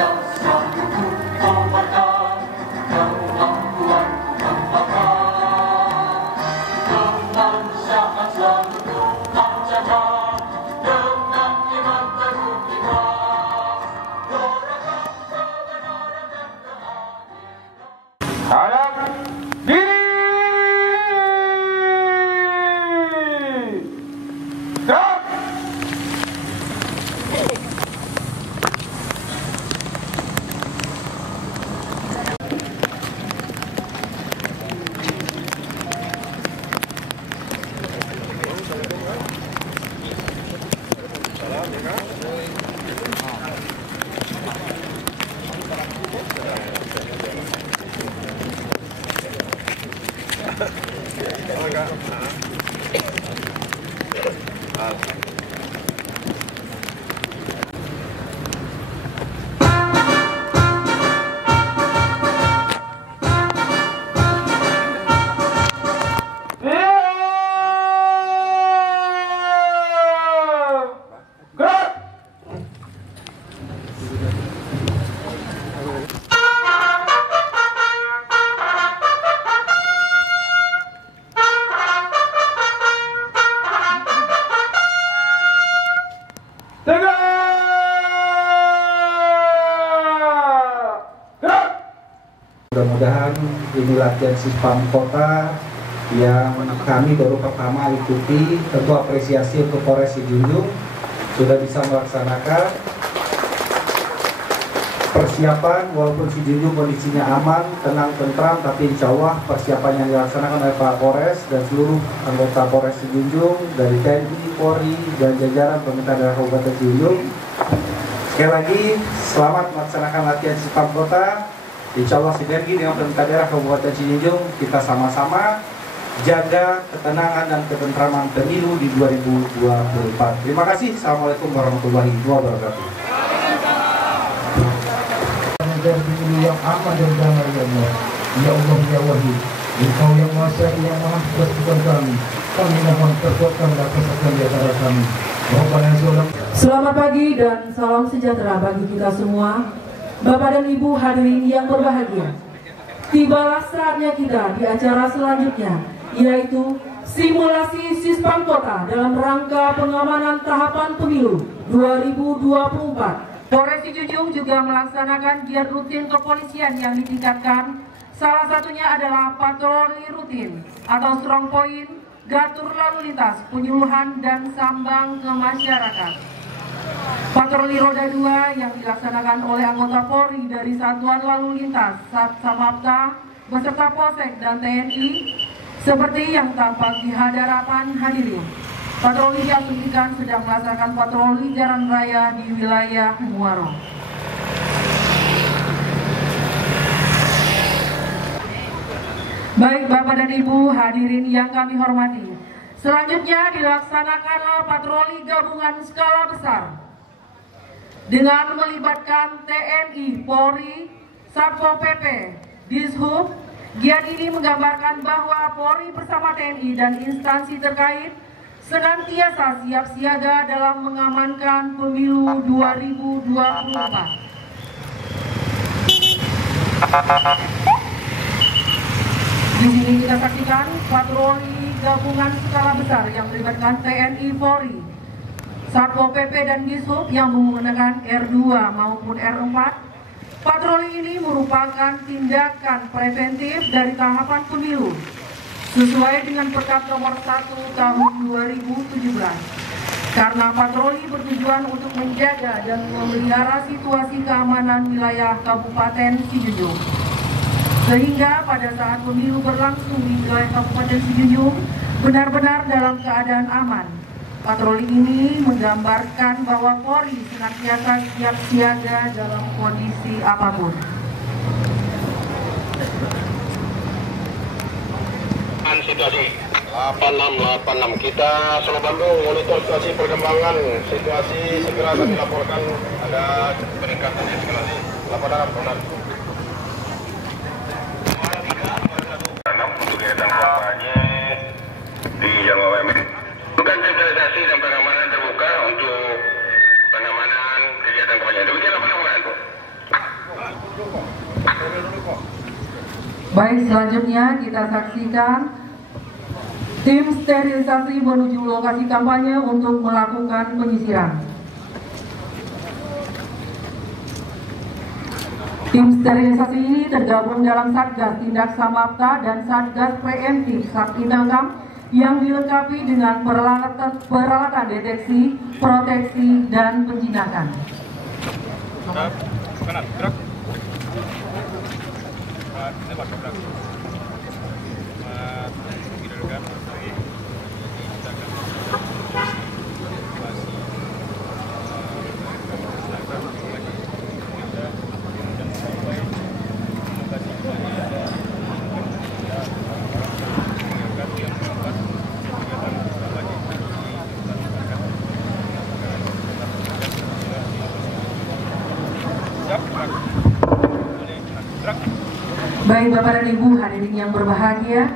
yang selalu ku kobarkan, kemampuan ku kembangkan, kemanusiaan selalu ku panjatkan, dengan iman teguh ikhlas, doakan kebenaran dan keadilan. Hadap diri. Gerak. Mudah-mudahan ini latihan Sispam Kota yang kami baru pertama ikuti. Tentu apresiasi untuk Polres Sijunjung sudah bisa melaksanakan persiapan, walaupun Sijunjung kondisinya aman, tenang, tentram, tapi insya Allah persiapan yang dilaksanakan oleh Pak Polres dan seluruh anggota Polres Sijunjung dari TNI, Polri, dan jajaran pemerintah daerah Kabupaten Sijunjung. Sekali lagi, selamat melaksanakan latihan Sispam Kota. Insya Allah sinergi dengan pemerintah daerah Kabupaten Sijunjung, kita sama-sama jaga ketenangan dan ketentraman pemilu di 2024. Terima kasih. Assalamualaikum warahmatullahi wabarakatuh. Pemilu yang aman dan damai ya Allah. Ya Allah ya Wahid, Engkau yang Maha yang Maha Kuasa kami. Kami mohon perkuatkan dan kesatuan di antara kami. Selamat pagi dan salam sejahtera bagi kita semua. Bapak dan Ibu hadirin yang berbahagia, tibalah saatnya kita di acara selanjutnya, yaitu simulasi Sispam Kota dalam rangka pengamanan tahapan pemilu 2024. Polres Sijunjung juga melaksanakan giat rutin kepolisian yang ditingkatkan. Salah satunya adalah patroli rutin atau strong point, gatur lalu lintas, penyuluhan dan sambang ke masyarakat. Patroli roda 2 yang dilaksanakan oleh anggota Polri dari Satuan Lalu Lintas, Satsamapta, beserta Polsek dan TNI, seperti yang tampak di hadapan hadirin. Patroli diasumsikan sedang melaksanakan patroli jalan raya di wilayah Muaro. Baik Bapak dan Ibu hadirin yang kami hormati, selanjutnya dilaksanakanlah patroli gabungan skala besar dengan melibatkan TNI, Polri, Satpol PP, Dishub. Giat ini menggambarkan bahwa Polri bersama TNI dan instansi terkait senantiasa siap siaga dalam mengamankan pemilu 2024. Di sini kita saksikan patroli gabungan skala besar yang melibatkan TNI, Polri, Satpol PP dan Dishub yang menggunakan R2 maupun R4. Patroli ini merupakan tindakan preventif dari tahapan pemilu sesuai dengan Perkap nomor 1 tahun 2017. Karena patroli bertujuan untuk menjaga dan memelihara situasi keamanan wilayah Kabupaten Sijunjung. Sehingga pada saat pemilu berlangsung di wilayah Kabupaten Sijunjung benar-benar dalam keadaan aman. Patroli ini menggambarkan bahwa Polri senantiasa siap siaga dalam kondisi apapun. Situasi 8686 kita Solo Bandung monitor situasi perkembangan situasi, segera kami laporkan ada peningkatan eskalasi. Laporan benar. Untuk kegiatan kampanye di Jawa Barat. Bukan sosialisasi dan pengamanan terbuka untuk pengamanan kegiatan kampanye. Demikian laporan, Bu. Baik, selanjutnya kita saksikan tim sterilisasi menuju lokasi kampanye untuk melakukan penyisiran. Tim sterilisasi ini tergabung dalam Satgas Tindak Samapta dan Satgas Preventif Sakti-Tangkam yang dilengkapi dengan peralatan deteksi, proteksi, dan penjinakan. Baik Bapak dan Ibu hadirin yang berbahagia,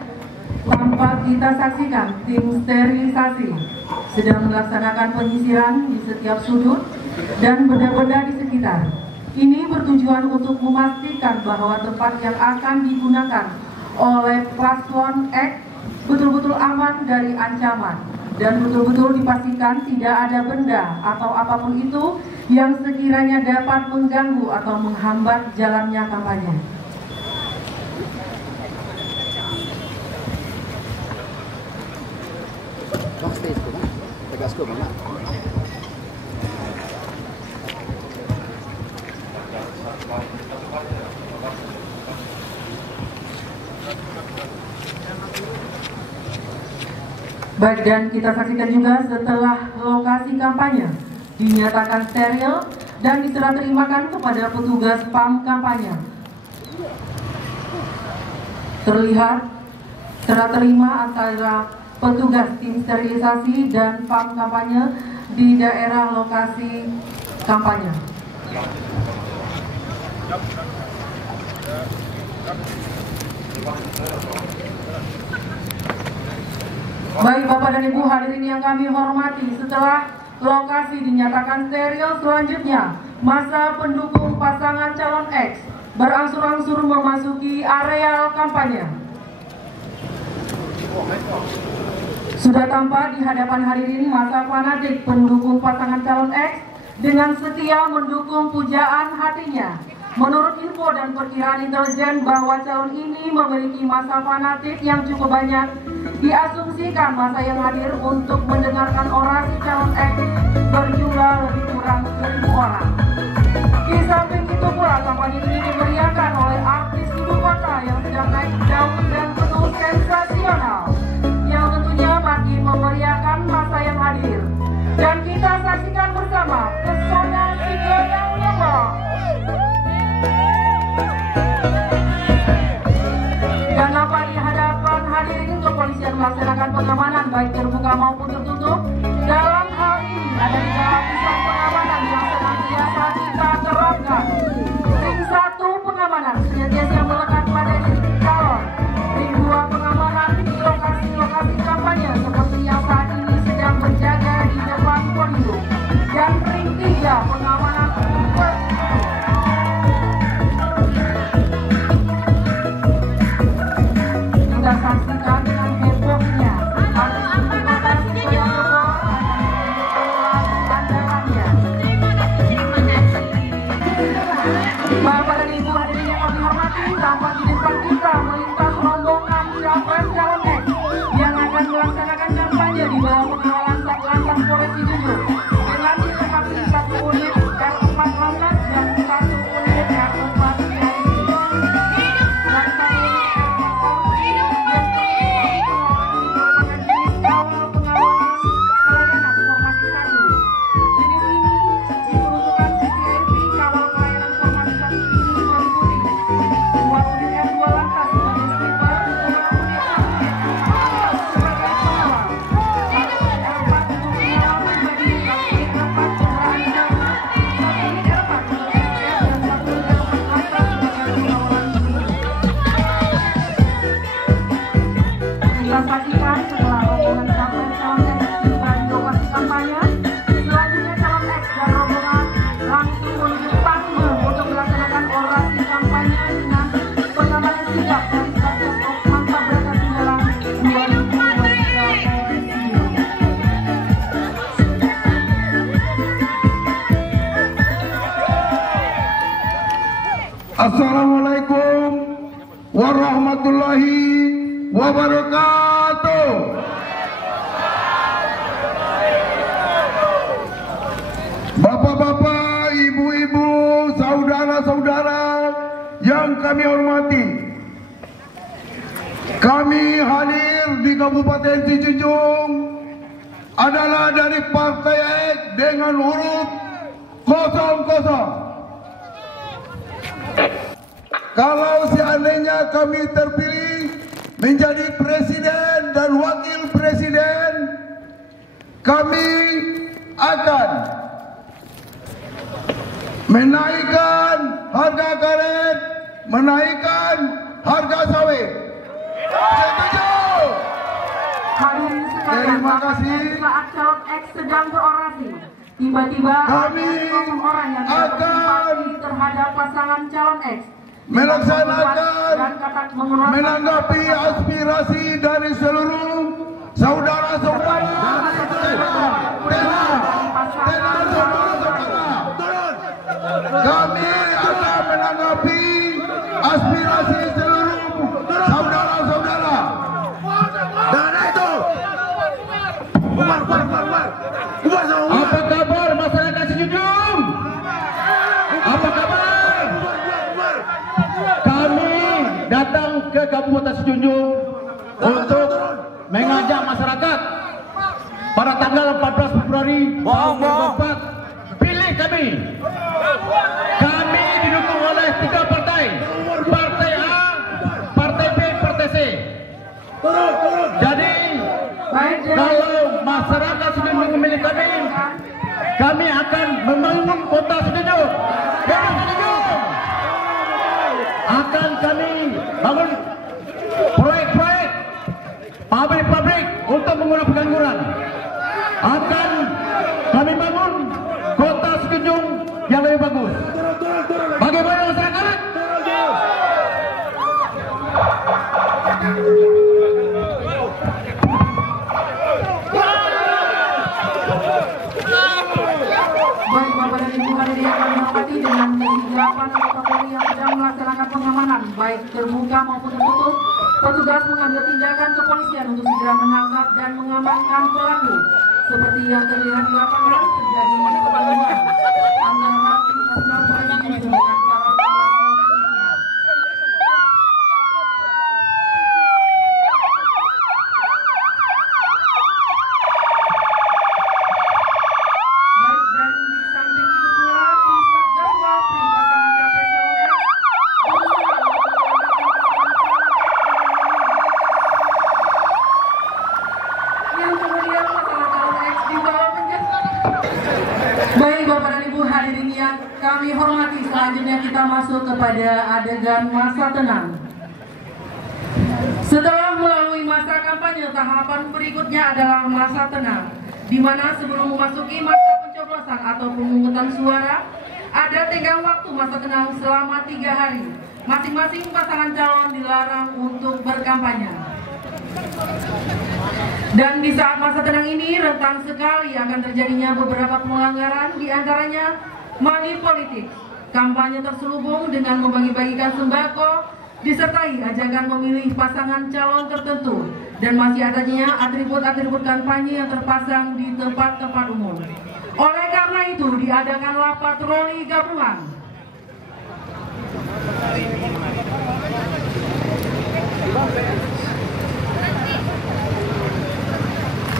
tampak kita saksikan tim sterilisasi sedang melaksanakan penyisiran di setiap sudut dan benda-benda di sekitar. Ini bertujuan untuk memastikan bahwa tempat yang akan digunakan oleh paslon X betul-betul aman dari ancaman dan betul-betul dipastikan tidak ada benda atau apapun itu yang sekiranya dapat mengganggu atau menghambat jalannya kampanye. Baik, dan kita saksikan juga setelah lokasi kampanye dinyatakan steril dan diserah terimakan kepada petugas PAM kampanye. Terlihat serah terima antara petugas tim sterilisasi dan PAM kampanye di daerah lokasi kampanye. Baik Bapak dan Ibu hadirin yang kami hormati, setelah lokasi dinyatakan steril, selanjutnya masa pendukung pasangan calon X berangsur-angsur memasuki areal kampanye. Sudah tampak di hadapan hadirin masa fanatik pendukung pasangan calon X dengan setia mendukung pujaan hatinya. Menurut info dan perkiraan intelijen bahwa calon ini memiliki masa fanatik yang cukup banyak, diasumsikan masa yang hadir untuk mendengarkan orasi calon X berjumlah lebih kurang 1.000 orang. Di samping itu pula kampanye ini dimeriahkan oleh artis ibu kota yang sedang naik daun dan penuh sensasional, yang tentunya makin memeriahkan masa yang hadir. Dan kita saksikan bersama pesona si goyang lombok. Dan apa di hadapan hadirin kepolisian melaksanakan pengamanan baik terbuka maupun tertutup. Dalam hal ini ada 3 lapisan pengamanan yang senantiasa kita terapkan. Ring 1 pengamanan senantiasa melekat pada diri calon. Ring 2 pengamanan di lokasi-lokasi kampanye seperti yang saat ini sedang berjaga di depan podium. Dan ring 3 pengamanan kita saksikan dengan hebohnya Bapak dan Ibu hadirin yang kami hormati, Assalamualaikum warahmatullahi wabarakatuh. Bapak-bapak, ibu-ibu, saudara-saudara yang kami hormati, kami hadir di Kabupaten Sijunjung adalah dari Partai X dengan urut 00. Kalau seandainya kami terpilih menjadi presiden dan wakil presiden, kami akan menaikkan harga karet, menaikkan harga sawit. Setuju? Hadirin sekalian, Terima kasih. saat calon X sedang berorasi, tiba-tiba Kami ada orang yang akan bersimpati terhadap pasangan calon X melaksanakan menanggapi aspirasi dari seluruh saudara-saudara. Kami akan menanggapi aspirasi seluruh saudara-saudara. Dan itu, apa kabar masyarakat Sijunjung? Apa kabar? Kami datang ke Kabupaten Sijunjung untuk mengajak masyarakat pada tanggal 14 Februari 2024 pilih kami. Kami didukung oleh 3 partai, Partai A, Partai B, Partai C. Jadi kalau masyarakat sudah memilih kami akan membangun kota Sijunjung. Akan kami bangun proyek-proyek pabrik-pabrik untuk mengurangi pengangguran. Akan kami bangun kota Sijunjung yang lebih bagus. Bagaimana masyarakat? Baik Bapak dan Ibu hadirin yang kami hormati, dengan 8 anggota Polri yang sedang melaksanakan pengamanan baik terbuka maupun tertutup, petugas mengambil tindakan kepolisian untuk segera menangkap dan mengamankan pelaku. Seperti yang terlihat di lapangan, terjadi pertemuan antara tim personal Polri dengan para pelaku perusahaan. Baik, dan di samping itu pula tim Satgas Walpri pasangan Capres calon X berusaha yang kemudian pasangan calon X dibawa penjara. Baik Bapak dan Ibu hadirin yang kami hormati, selanjutnya kita masuk kepada adegan masa tenang. Setelah melalui masa kampanye, tahapan berikutnya adalah masa tenang, di mana sebelum memasuki masa pencoblosan atau pemungutan suara, ada tenggang waktu masa tenang selama 3 hari. Masing-masing pasangan calon dilarang untuk berkampanye. Dan di saat masa tenang ini, rentan sekali akan terjadinya beberapa pelanggaran, diantaranya money politik, kampanye terselubung dengan membagi-bagikan sembako, disertai ajakan memilih pasangan calon tertentu, dan masih adanya atribut-atribut kampanye yang terpasang di tempat-tempat umum. Oleh karena itu, diadakanlah patroli gabungan.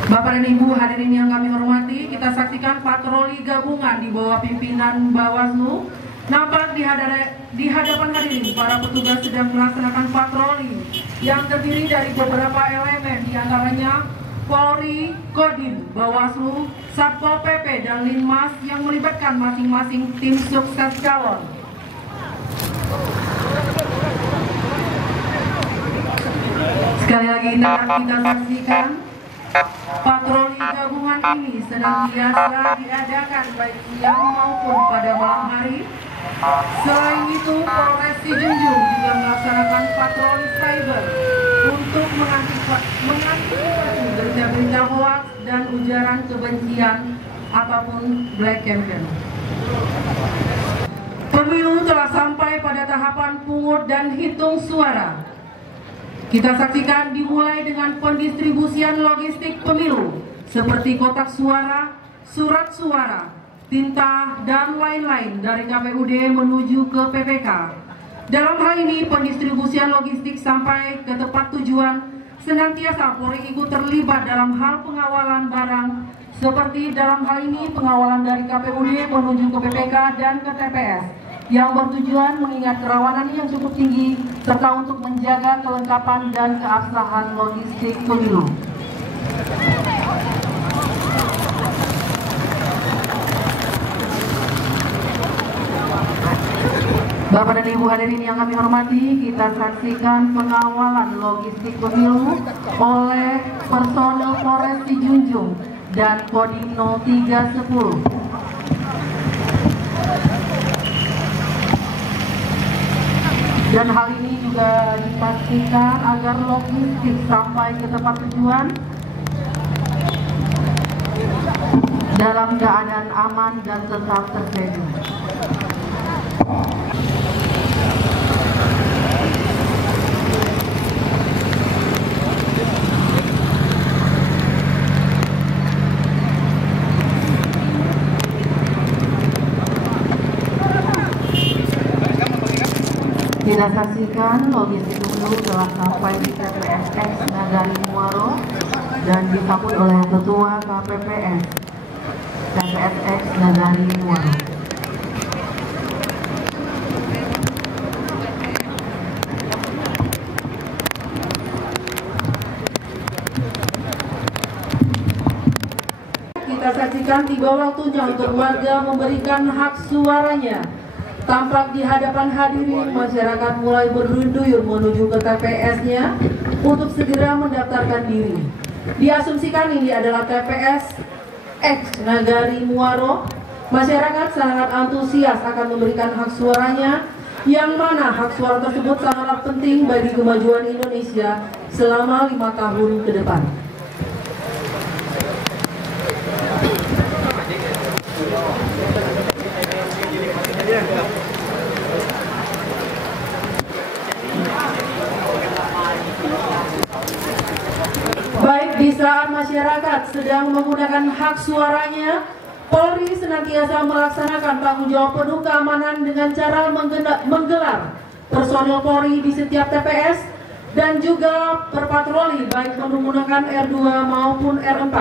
Bapak dan Ibu hadirin yang kami hormati, kita saksikan patroli gabungan di bawah pimpinan Bawaslu. Nampak di hadapan hadirin para petugas sedang melaksanakan patroli yang terdiri dari beberapa elemen, diantaranya Polri, Kodim, Bawaslu, Satpol PP, dan Linmas yang melibatkan masing-masing tim sukses calon. Sekali lagi dapat kita saksikan patroli gabungan ini senantiasa diadakan baik siang maupun pada malam hari. Selain itu, Polres Sijunjung juga melaksanakan patroli cyber untuk mengantisipasi berita-berita hoax dan ujaran kebencian ataupun black campaign. Pemilu telah sampai pada tahapan pungut dan hitung suara. Kita saksikan dimulai dengan pendistribusian logistik pemilu seperti kotak suara, surat suara, tinta, dan lain-lain dari KPUD menuju ke PPK. Dalam hal ini pendistribusian logistik sampai ke tempat tujuan, senantiasa Polri ikut terlibat dalam hal pengawalan barang seperti dalam hal ini pengawalan dari KPUD menuju ke PPK dan ke TPS yang bertujuan mengingat kerawanan yang cukup tinggi serta untuk menjaga kelengkapan dan keabsahan logistik pemilu. Bapak dan Ibu hadirin yang kami hormati, kita saksikan pengawalan logistik pemilu oleh personel Polres Junjung dan Kodim 0310. Dan hal ini juga dipastikan agar logistik sampai ke tempat tujuan dalam keadaan aman dan tetap tersedia. Kita saksikan logistik pemilu telah sampai di TPS X Nagari Muaro dan disambut oleh Ketua KPPS TPS X Nagari Muaro. Kita saksikan tiba waktunya untuk warga memberikan hak suaranya. Tampak di hadapan hadirin, masyarakat mulai berduyun menuju ke TPS-nya untuk segera mendaftarkan diri. Diasumsikan ini adalah TPS X Nagari Muaro. Masyarakat sangat antusias akan memberikan hak suaranya, yang mana hak suara tersebut sangatlah penting bagi kemajuan Indonesia selama 5 tahun ke depan. Baik di saat masyarakat sedang menggunakan hak suaranya, Polri senantiasa melaksanakan tanggung jawab penuh keamanan dengan cara menggelar personil Polri di setiap TPS dan juga berpatroli baik menggunakan R2 maupun R4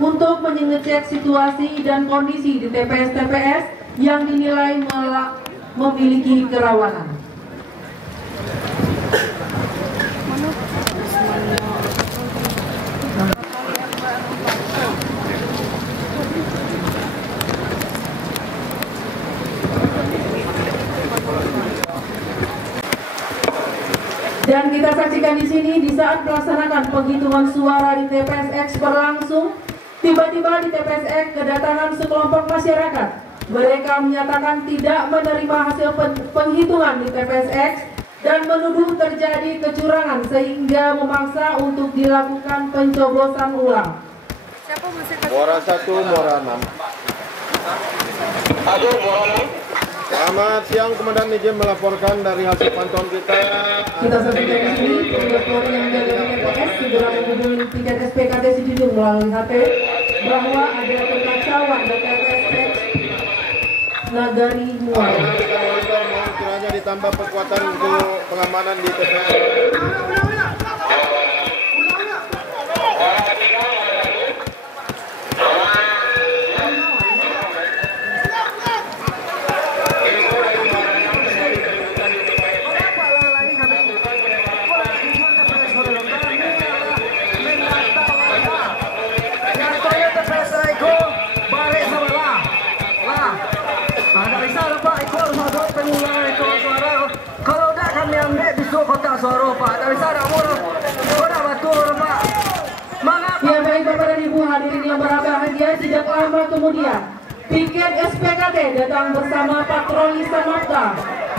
untuk mengecek situasi dan kondisi di TPS-TPS yang dinilai memiliki kerawanan. Dan kita saksikan di sini di saat melaksanakan penghitungan suara di TPS X berlangsung, tiba-tiba di TPS X kedatangan sekelompok masyarakat. Mereka menyatakan tidak menerima hasil penghitungan di TPS X dan menuduh terjadi kecurangan sehingga memaksa untuk dilakukan pencoblosan ulang. Muara 1, Muara 6. Aduh, Muara 6. Selamat siang, Komandan izin melaporkan dari hasil pantauan kita. Kita saksikan di sini petugas Polri yang menjaga TPS segera menghubungi tiket SPKT Junjung melalui HP bahwa ada kekacauan di TPS X Nagari Muaro. Kiranya ditambah kekuatan untuk pengamanan di TPS. Ya baik Bapak dan Ibu hadirin yang berbahagia, sejak lama kemudian piket SPKT datang bersama patroli Samapta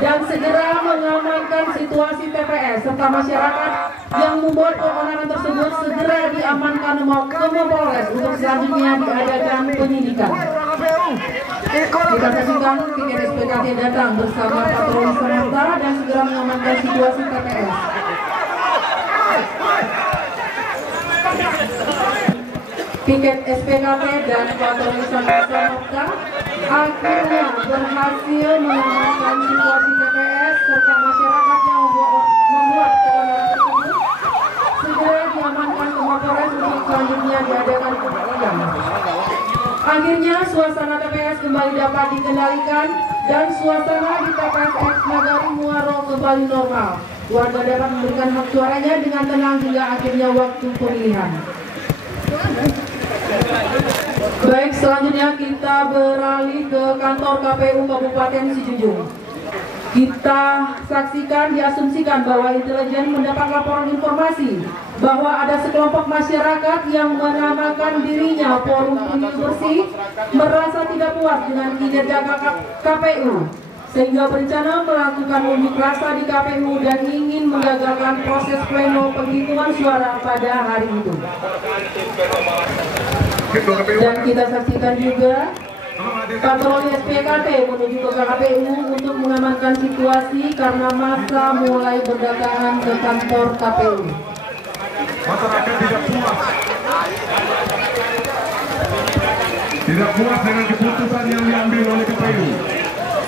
dan segera mengamankan situasi TPS serta masyarakat yang membuat keonaran tersebut segera diamankan ke Mapolres untuk selanjutnya diadakan penyidikan. Kita saksikan piket SPKT datang bersama patroli Samapta dan mengamankan situasi TPS. Piket SPKP dan patroli Samapta akhirnya berhasil mengamankan situasi TPS serta masyarakat yang membuat keonaran tersebut segera diamankan ke Mapolres untuk selanjutnya diadakan penyidikan. Akhirnya suasana TPS kembali dapat dikendalikan dan suasana di TPS X Nagari Muaro kembali normal. Warga dapat memberikan hak suaranya dengan tenang hingga akhirnya waktu pemilihan. Baik, selanjutnya kita beralih ke kantor KPU Kabupaten Sijunjung. Kita saksikan, diasumsikan bahwa intelijen mendapat laporan informasi bahwa ada sekelompok masyarakat yang menamakan dirinya Forum Pemilu Bersih merasa tidak puas dengan kinerja KPU sehingga berencana melakukan unjuk rasa di KPU dan ingin menggagalkan proses pleno penghitungan suara pada hari itu. Dan kita saksikan juga patroli SPKT menuju ke KPU untuk mengamankan situasi karena massa mulai berdatangan ke kantor KPU. Masyarakat tidak puas dengan keputusan yang diambil oleh KPU.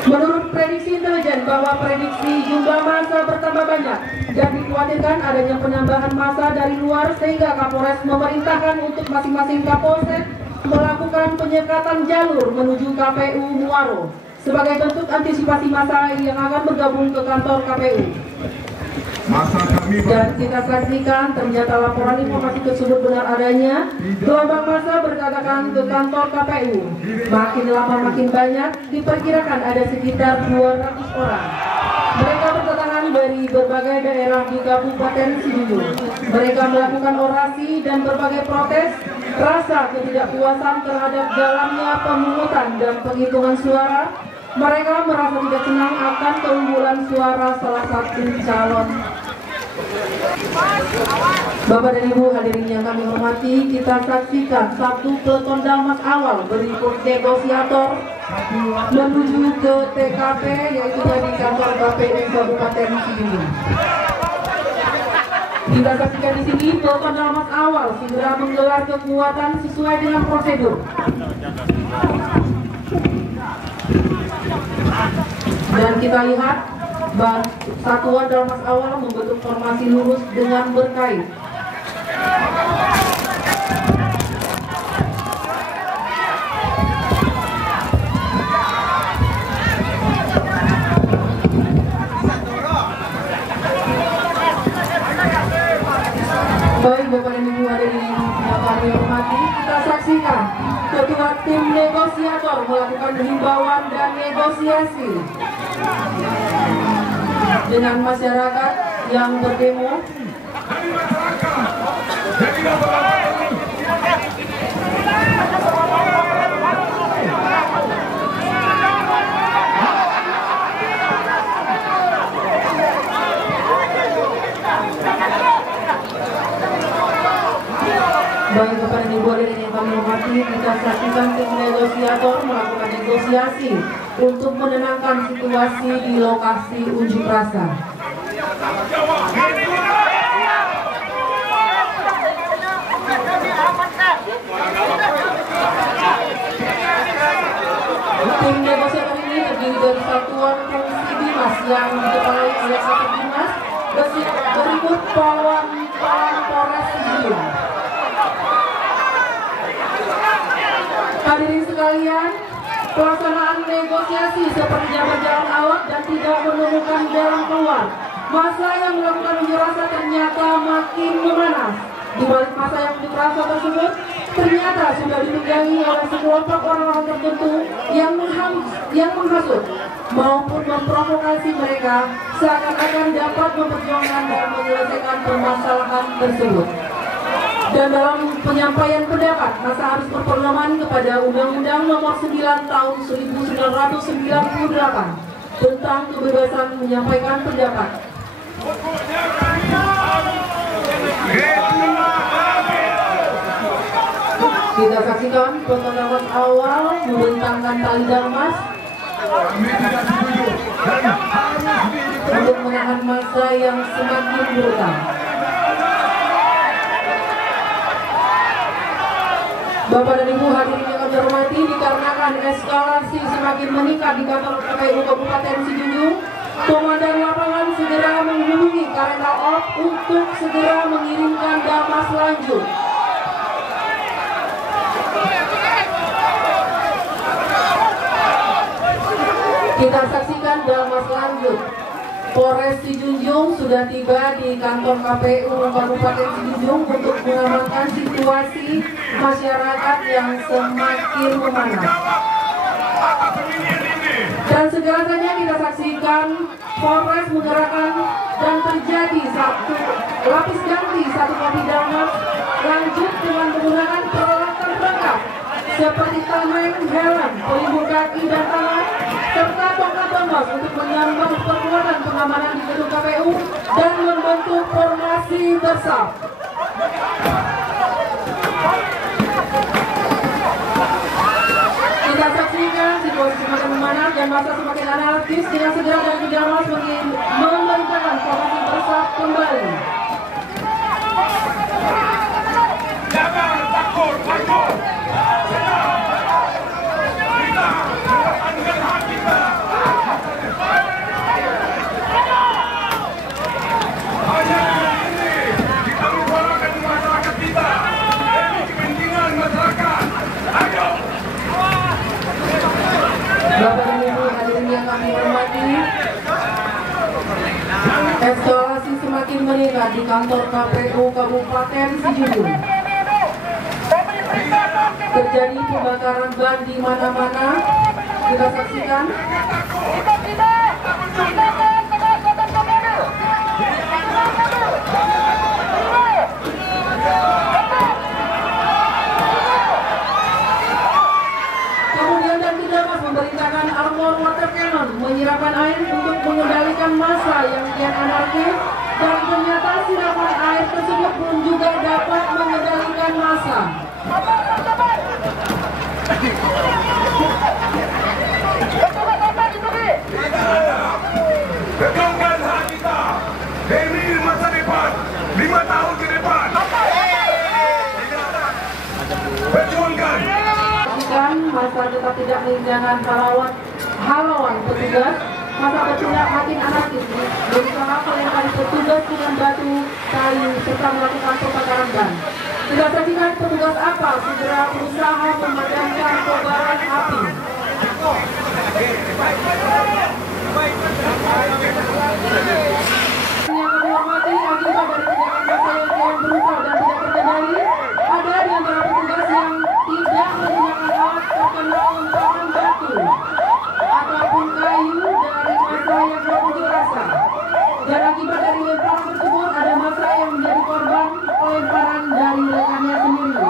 Menurut prediksi intelijen bahwa prediksi jumlah massa bertambah banyak dan dikhawatirkan adanya penambahan massa dari luar sehingga Kapolres memerintahkan untuk masing-masing Kapolsek melakukan penyekatan jalur menuju KPU Muaro sebagai bentuk antisipasi massa yang akan bergabung ke kantor KPU. Dan kita saksikan ternyata laporan informasi tersebut benar adanya. Gelombang massa berdatangan ke kantor KPU. Makin lama makin banyak, diperkirakan ada sekitar 200 orang. Mereka berdatangan dari berbagai daerah di Kabupaten Sijunjung. Mereka melakukan orasi dan berbagai protes, rasa ketidakpuasan terhadap jalannya pemungutan dan penghitungan suara. Mereka merasa tidak senang akan keunggulan suara salah satu calon. Bapak dan Ibu hadirin yang kami hormati, kita saksikan satu peleton Dalmas awal berikut negosiator menuju ke TKP yaitu dari kantor KPU Kabupaten Sijunjung. Kita saksikan di sini peleton Dalmas awal segera menggelar kekuatan sesuai dengan prosedur. Dan kita lihat satuan Dalmas awal membentuk formasi lurus dengan berkait. Baik Bapak dan Ibu hadirin yang kami hormati, kita saksikan ketua tim negosiator melakukan himbauan dan negosiasi dengan masyarakat yang berdemo. Baik Bapak dan Ibu hadirin yang kami hormati, kita saksikan tim negosiator melakukan negosiasi untuk menenangkan situasi di lokasi unjuk rasa. Tim negosiator ini terdiri dari satuan fungsi Dimas yang dikepalai oleh Satu Dimas, berikut Polwan Polres Sijunjung. Hadirin sekalian, pelaksanaan negosiasi sepertinya berjalan alot dan tidak menemukan jalan keluar. Masa yang melakukan unjuk rasa ternyata makin memanas. Di balik masa yang unjuk rasa tersebut, ternyata sudah ditunggangi oleh sekelompok orang-orang tertentu yang menghasut maupun memprovokasi mereka seakan-akan dapat memperjuangkan dan menyelesaikan permasalahan tersebut. Dan dalam penyampaian pendapat, masa harus berpedoman kepada Undang-Undang Nomor 9 Tahun 1998 tentang kebebasan menyampaikan pendapat. Kita saksikan pengendapan awal membentangkan tali dalmas untuk menahan massa yang semakin brutal. Bapak dan Ibu hadirin yang kami hormati, dikarenakan eskalasi semakin meningkat di kantor KPU Kabupaten Sijunjung, Komandan Lapangan segera menghubungi Karenal Op untuk segera mengirimkan damas lanjut. Kita saksikan damas lanjut. Polres Sijunjung sudah tiba di kantor KPU Kabupaten Sijunjung untuk mengamankan situasi masyarakat yang semakin memanas. Dan segera saja kita saksikan Polres menggerakkan dan terjadi satu lapis ganti satu kopi damas lanjut dengan menggunakan peralatan lengkap seperti tameng, helm, pelindung kaki dan tangan, serta tongkat tembak untuk menyambang perkuatan pengamanan di gedung KPU dan membentuk formasi bersam. Kita saksikan situasi semakin memanas dan masa semakin anarkis dengan segera dan didamas memerintahkan formasi bersam kembali. Jangan takut. Bapak dan Ibu hadirin yang kami hormati, eskalasi semakin meningkat di kantor KPU Kabupaten Sijunjung. Terjadi pembakaran ban di mana-mana. Kita saksikan. Kemudian dan Damas memerintahkan armor water cannon menyiramkan air untuk mengendalikan massa yang kian anarkis, dan ternyata siraman air tersebut pun juga dapat mengendalikan massa. Tegakkan hak kita demi masa depan 5 tahun ke depan. Perjuangkan. Masa tetap tidak menginginkan halauan petugas, masa bertindak makin anarkis, berusaha melempari petugas dengan batu, kayu, serta melakukan pembakaran ban. Tidak saksikan petugas apa segera berusaha memadamkan kobaran api. Yang kami hormati, akibat dari tindakan massa yang brutal dan tidak terkendali, ada di antara petugas yang tidak menggunakan alat terkena lemparan batu ataupun kayu dari massa yang berunjuk rasa. Dan akibat dari lemparan tersebut, ada massa yang menjadi korban pelemparan dari rekannya sendiri.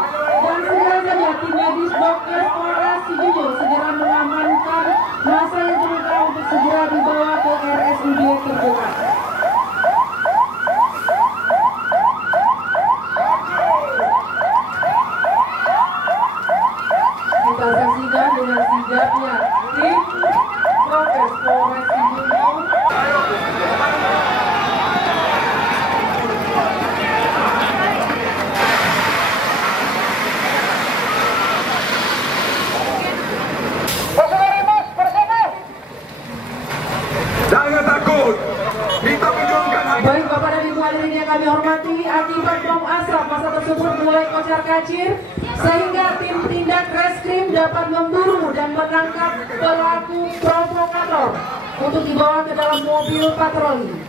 Dan segera saja tim medis Dokes Polres Sijunjung segera mengamankan massa yang terluka untuk segera dibawa ke RSUD terdekat. Kita saksikan dengan sigapnya tim Dokes Polres Sijunjung. Jangan takut. Kita perjuangkan hak. Baik Bapak dan Ibu hadirin yang kami hormati, akibat bom asap massa tersebut mulai kocar kacir sehingga tim tindak reskrim dapat memburu dan menangkap pelaku provokator untuk dibawa ke dalam mobil patroli.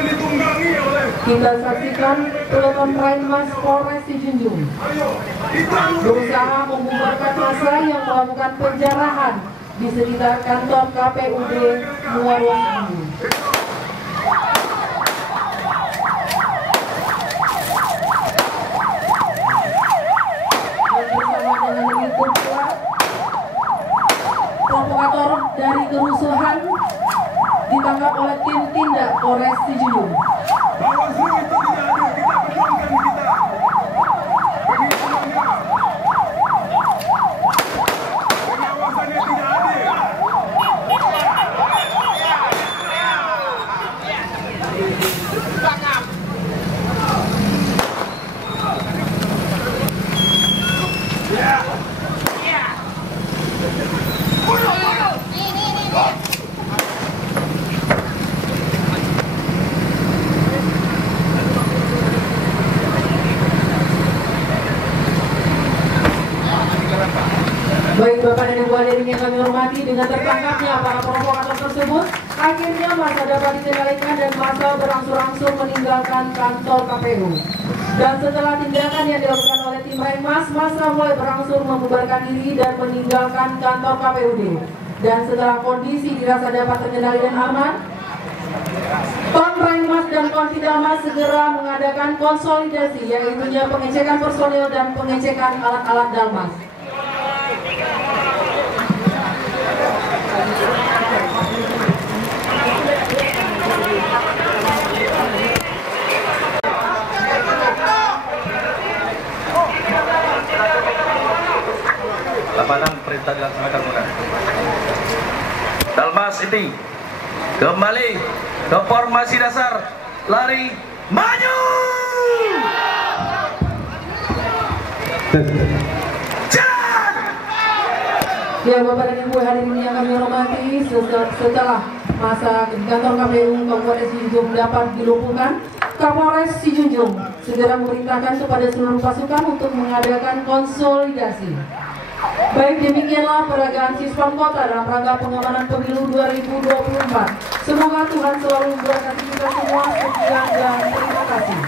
Ditunggangi oleh. Kita saksikan Peleton Rainmas Polres Sijunjung berusaha membubarkan massa yang melakukan penjarahan di sekitar kantor KPUD Muarwas. Bersama dengan itu pula provokator dari kerusuhan ditangkap oleh tim tindak Polres Sijunjung. Bawaslu itu tidak ada. Kita perjuangkan kita. Pengawasannya tidak adil. hormati, dengan tertangkapnya para provokator tersebut, akhirnya masa dapat dikendalikan dan masa berangsur-angsur meninggalkan kantor KPU. Dan setelah tindakan yang dilakukan oleh tim Renmas, masa mulai berangsur membubarkan diri dan meninggalkan kantor KPUD. Dan setelah kondisi dirasa dapat terkendali dan aman, Kon Renmas dan Konfidalmas segera mengadakan konsolidasi, yaitu pengecekan personil dan pengecekan alat-alat Dalmas. Lapanan perintah dilaksanakan mudah. Dalmas ini kembali ke formasi dasar, lari maju. Ya, Bapak dan Ibu hadirin yang kami hormati, setelah masa di kantor KPU Kabupaten Sijunjung dapat dilumpuhkan, Kapolres Sijunjung segera memerintahkan kepada seluruh pasukan untuk mengadakan konsolidasi. Baik, demikianlah peragaan Sispam Kota dalam rangka pengamanan pemilu 2024. Semoga Tuhan selalu memberkati kita semua. Sekian dan terima kasih.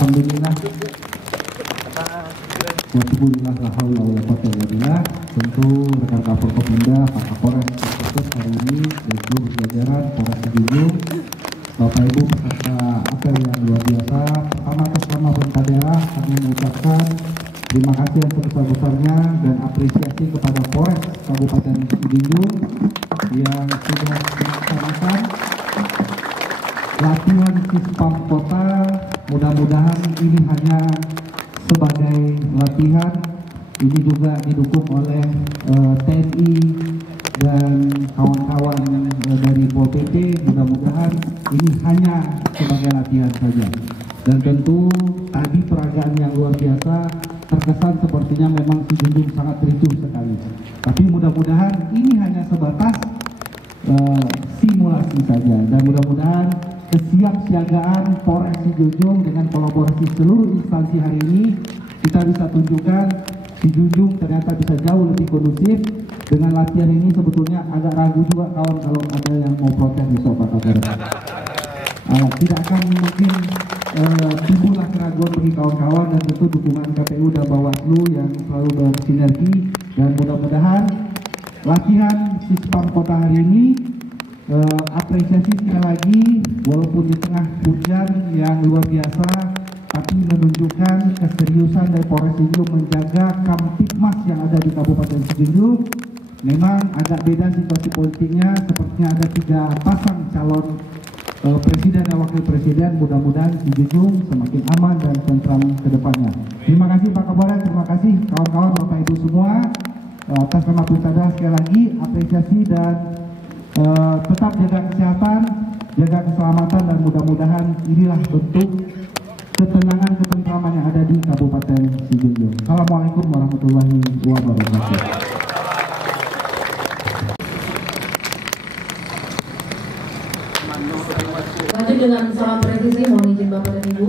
Alhamdulillah. Alhamdulillah, la haula wala quwwata illa billah. Tentu rekan Kapolda, Pak Kapolres hari ini dan seluruh jajaran Polres Sijunjung, Bapak Ibu peserta apel yang luar biasa. Pertama atas nama pemerintah daerah kami mengucapkan terima kasih yang sebesar-besarnya dan apresiasi kepada Polres Kabupaten Sijunjung yang sudah melaksanakan latihan Sispam Kota. Mudah-mudahan ini hanya sebagai latihan, ini juga didukung oleh TNI dan kawan-kawan dari Pol PP. Mudah-mudahan ini hanya sebagai latihan saja. Dan tentu tadi peragaan yang luar biasa, terkesan sepertinya memang Sijunjung sangat ricuh sekali. Tapi mudah-mudahan ini hanya sebatas simulasi saja, dan mudah-mudahan kesiapsiagaan Polres Sijunjung dengan kolaborasi seluruh instansi hari ini kita bisa tunjukkan Sijunjung ternyata bisa jauh lebih kondusif. Dengan latihan ini sebetulnya agak ragu juga kawan kalau ada yang mau protes besok Pak Kapolres. Tidak akan mungkin timbullah keraguan bagi kawan-kawan, dan tentu dukungan KPU dan Bawaslu yang selalu bersinergi, dan mudah-mudahan latihan Sispam Kota hari ini apresiasi sekali lagi, walaupun di tengah hujan yang luar biasa, tapi menunjukkan keseriusan dari Polres Sijunjung menjaga Kamtibmas yang ada di Kabupaten Sijunjung. Memang agak beda situasi politiknya, sepertinya ada 3 pasang calon presiden dan wakil presiden. Mudah-mudahan Sijunjung semakin aman dan tentram ke depannya. Terima kasih Pak Kapolres, terima kasih kawan-kawan Bapak Ibu semua. Atas nama Pusada sekali lagi apresiasi, dan tetap jaga kesehatan, jaga keselamatan, dan mudah-mudahan inilah bentuk ketenangan, ketentraman yang ada di Kabupaten Sijunjung. Assalamualaikum warahmatullahi wabarakatuh. Lanjut dengan salam presisi, mohon izin Bapak dan Ibu.